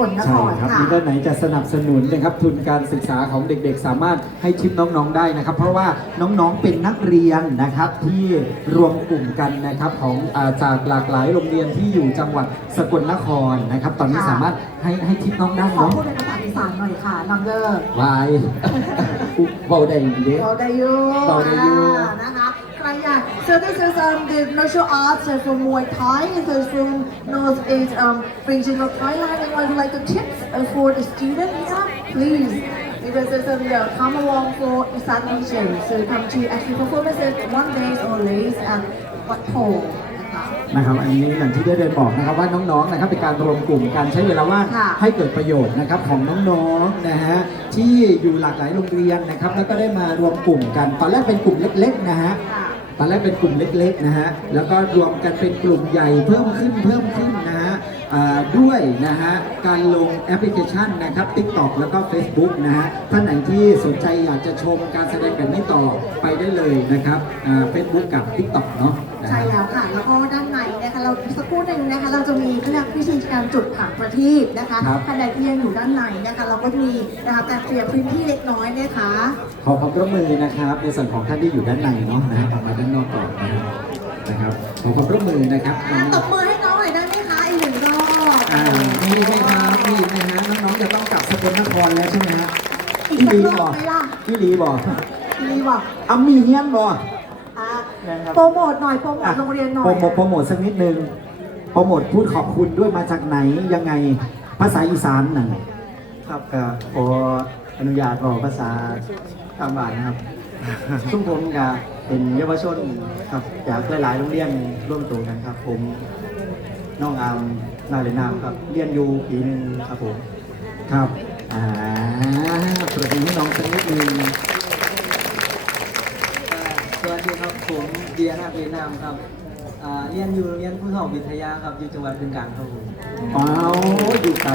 กลนคใช่รครับค่ะ มีด้านไหนจะสนับสนุนนะครับทุนการศึกษาของเด็กๆ สามารถให้ทิปน้องๆได้นะครับ เพราะว่าน้องๆเป็นนักเรียนนะครับที่รวมกลุ่มกันนะครับของอาจากหลากหลายโรงเรียนที่อยู่จังหวัดสกลนครนะครับ ตอนนี้ค่ะ สามารถให้ให้ทิปน้องได้ขอเนาะพูดเป็นภาษาอีสานหน่อยค่ะน้องเดอร์วายอุ๊บเบาได้เด้ เราได้อยูเราได้อยู่อ่านะ so this is um the martial arts uh, from Muay Thai and so it's from North East um region of Thailand and would you like the tips uh, for the students yeah please because there's um yeah, come along for Isan region so come to actually performances one day only at Wat Po นะคะนะครับอันนี้อย่างที่ได้เรียนบอกนะครับว่าน้องๆนะครับเป็นการรวมกลุ่มการใช้เวลาว่างค่ะให้เกิดประโยชน์นะครับของน้องๆนะฮะที่อยู่หลากหลายโรงเรียนนะครับแล้วก็ได้มารวมกลุ่มกันตอนแรกเป็นกลุ่มเล็กๆนะฮะ ค่ะ ตอนแรกเป็นกลุ่มเล็กๆนะฮะ แล้วก็รวมกันเป็นกลุ่มใหญ่เพิ่มขึ้นเพิ่มขึ้นนะฮะอ่าด้วยนะฮะการลงแอปพลิเคชันนะครับ TikTok แล้วก็ Facebook นะฮะท่านไหนที่สนใจอยากจะชมการแสดงแบบนี้ต่อไปได้เลยนะครับเฟซบุ๊กกับ TikTok เนาะนะฮะใช่แล้วค่ะ แล้วก็ด้านในนะคะเราสักครู่หนึ่งนะคะเราจะมีเรื่องวิธีการจุดผังประทีปนะคะครับขณะที่ยังอยู่ด้านในนะคะเราก็มีนะคะการเคลียร์พื้นที่เล็กน้อยนะคะขอความร่วมมือนะครับในส่วนของท่านที่อยู่ด้านในเนาะนะ ขอความร่วมมือนะครับอะตบมือให้น้องหน่อยได้ไหมคะอีกหนึ่งรอบอ่ามีไหมครับมีไหมฮะน้องๆจะต้องกลับสกลนครแล้วใช่ไหมฮะอีกพี่สักลีรบออบกไหมล่ะพี่ลีบอกพี่ลีบอกอามีเฮียนบอกอะนะครับโปรโมทหน่อยโปรโมทโรงเรียนหน่อยโปรโมทโปรโมทสักนิดนึงโปรโมทพูดขอบคุณด้วยมาจากไหนยังไงภาษาอีสานน่ะครับก็ขออนุญาตบอกภาษาตามบ้านนะครับซึ่งผมก็ เป็นเยาวชนครับจากหลายๆโรงเรียนร่วมตัวกันครับ ผมน้องอามนาเรนนามครับ เรียนอยู่ปีหนึ่งครับผมครับอ่าปรบมือให้น้องสักนิดนึงสวัสดีครับผมเดียนาเวียดนามครับอ่าเรียนอยู่โรงเรียนผู้เฒ่าวิทยาครับอยู่จังหวัดบึงกาฬครับผมว้าวอยู่ไกล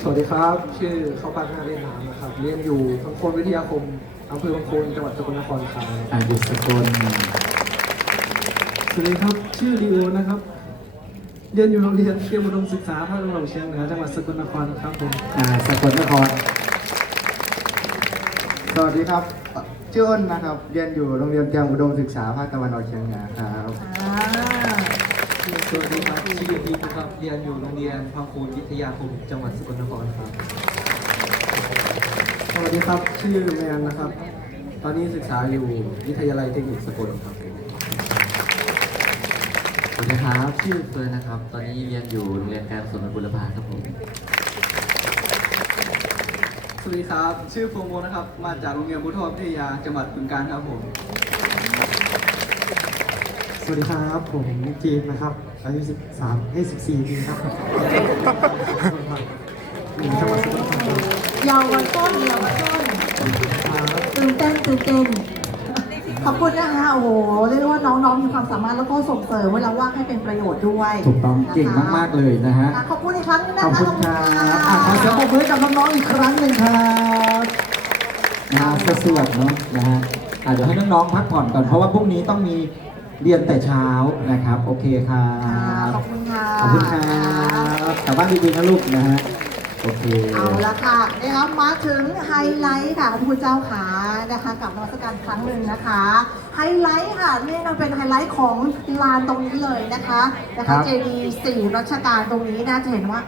สวัสดีครับ ชื่อเข้าปั้นนาเรียนนามนะครับเรียนอยู่บางโคนวิทยาคม อำเภอบางโคนจังหวัดสกลนครครับอ่าอยู่สกลสวัสดีครับ ชื่อลีโอนะครับ เรียนอยู่โรงเรียนเตรียมอุดมศึกษาภาคตะวันออกเฉียงเหนือจังหวัดสกลนครครับผมอ่าสกลนคร สวัสดีครับชื่ออ้นนะครับ เรียนอยู่โรงเรียนเตรียมอุดมศึกษาภาคตะวันออกเฉียงเหนือครับอ่าสวัสดีครับชื่อพีครับ เรียนอยู่โรงเรียนพังคูนวิทยาคมจังหวัดสกลนครครับ สวัสดีครับ ชื่อแมนนะครับ ตอนนี้ศึกษาอยู่วิทยาลัยเทคนิคสกลครับสวัสดีครับชื่อเฟิร์นนะครับ ตอนนี้เรียนอยู่โรงเรียนการสนบุรพาครับผมสวัสดีครับ ชื่อโฟโมนะครับ มาจากโรงเรียนพุทธวิทยาจังหวัดบึงกาฬครับผมสวัสดีครับ ผมจีนนะครับอายุ13ให้14ปีครับ เยาวชนเยาวชนตื่นเต้นตื่นเต้นขอบคุณนะคะโอ้โหเรียกได้ว่าน้องๆมีความสามารถแล้วก็ส่งเสริมเวลาว่างให้เป็นประโยชน์ด้วยถูกต้องเก่งมากๆเลยนะฮะค่ะขอบคุณอีกครั้งหนึงนะขอบคะคุณครับอะขอเสียงปรบมือให้กับน้องๆอีกครั้งหนึ่งครับนะฮะสวดๆเนาะนะฮะอะเดี๋ยวให้น้องๆพักผ่อนก่อนเพราะว่าพรุ่งนี้ต้องมีเรียนแต่เช้านะครับ โอเคครัค่ะบขอบคุณค่ะขอบคุณครับกลับบ้านดีๆนะลูกนะฮะโอ เคเอาละค่ะนะคะมาถึงไฮไลท์ค่ะพระคุณเจ้าขานะคะกับนวัตการครั้งหนึ่งนะคะ ไฮไลท์ค่ะนี่เราเป็นไฮไลท์ของลานตรงนี้เลยนะคะนะครัคะบเจดีสี่รัชกาลตรงนี้นะจะเห็นว่า